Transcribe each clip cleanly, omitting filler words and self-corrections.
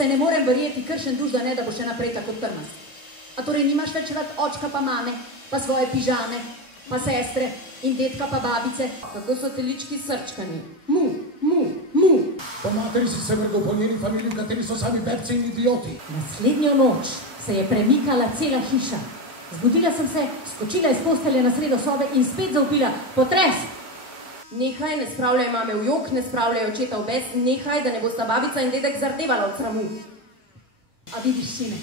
Se ne morem verjeti, kršen duš, da ne, da bo še naprej tako trmast. A torej nimaš več rad očka pa mame, pa svoje pižame, pa sestre in detka pa babice. Kako so telički srčkani. Mu, mu, mu. Po materi si se vrgal po njeni familiji, v kateri so sami bebci in idioti. Naslednjo noč se je premikala cela hiša. Zbudila sem se, skočila iz postelje na sredo sobe in spet zavpila: potres! Nehaj, ne spravljaj mame v jok, ne spravljaj očeta v bes, nehaj, da ne bosta babica in dedek zardevala od sramu. A vidiš, sine,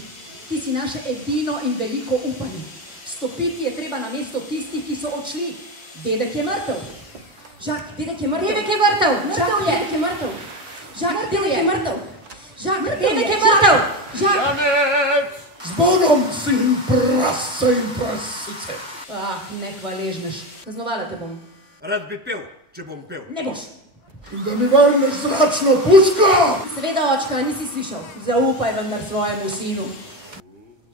ti si naše edino in veliko upanje. Stopiti je treba na mesto tistih, ki so odšli. Dedek je mrtev. Žak, dedek je mrtev. Dedek je mrtev. Žak, dedek je mrtev. Žak, dedek je mrtev. Žak, dedek je mrtev. Žak. Janet! Z Bogom, sin prase in prasice. Ah, nehvaležnež. Kaznovala te bom. Rad bi pel, če bom pel. Ne boš. In da mi vrneš zračno puško! Seveda, očka, nisi slišal. Zaupaj vendar svojemu sinu.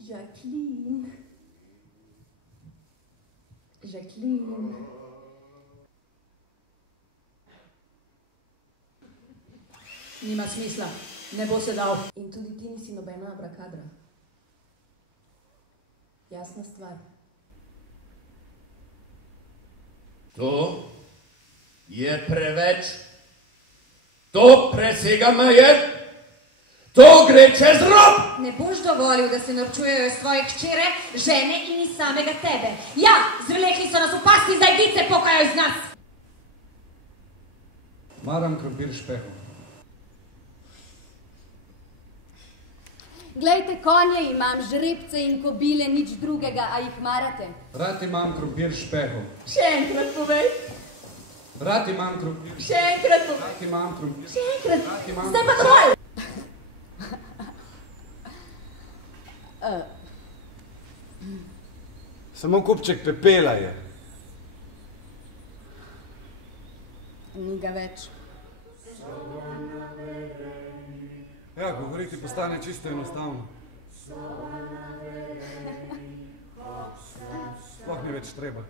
Jacqueline. Jacqueline. Nima smisla, ne bo se dal. In tudi ti nisi nobena abrakadra. Jasna stvar. To je preveč. To presega meje. To gre čez rob. Ne boš dovolil, da se norčujejo iz tvoje hčere, žene in iz samega tebe. Ja, zvlekli so nas v pasti, zdaj dice pokajo iz nas. Maram krompir špeho. Glejte, konje imam, žrebce in kobile, nič drugega, a jih marate? Rad imam krompir špeho. Še enkrat povej. Rad imam krompir. Še enkrat povej. Rad imam krompir. Še enkrat. Rad imam... Zdaj pa dovolj. Samo kupček pepela je. Ni ga več. Ja, govoriti postane čisto enostavno. Sploh ni več treba.